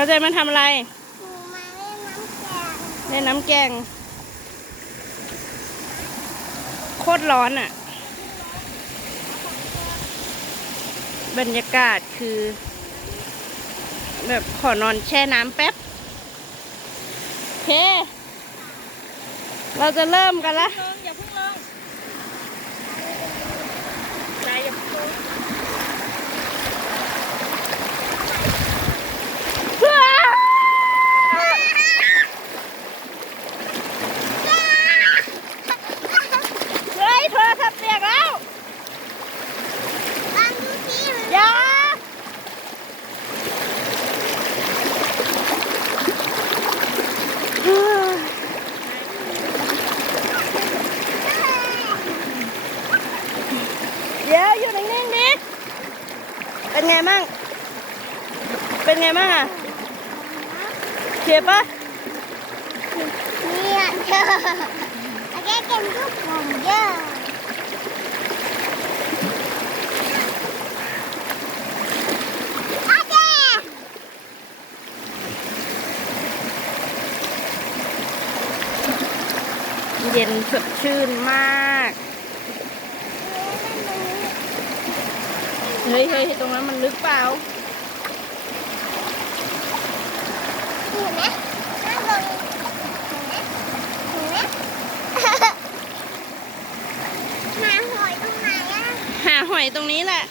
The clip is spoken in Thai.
เข้าใจมันทำอะไร หนูมาเล่นน้ำแข็งเล่นน้ำแกง โคตรร้อนอะ่ะ บรรยากาศคือ แบบขอนอนแช่น้ำแป๊บโอเค เราจะเริ่มกันละลงอย่าเพิ่งลงใจอย่าเพิ่งลง เฮ้ยโทรศัพท์เปียกแล้ว ตามดูสิ อย่าเดี๋ยวอยู่นิ่งๆดิ เป็นไงมั่ง เป็นไงมั่งอะเจ็บปะเนี่ยเธอโอเคเก็บรูปผมเยอะโอเคเย็นสดชื่นมาก เฮ้ยเฮ้ยตรงนั้นมันลึกเปล่าเห็นไหมนั่งลงเห็นไหมเห็นไหมหาหอยตรงไหนอะหาหอยตรงนี้แหละ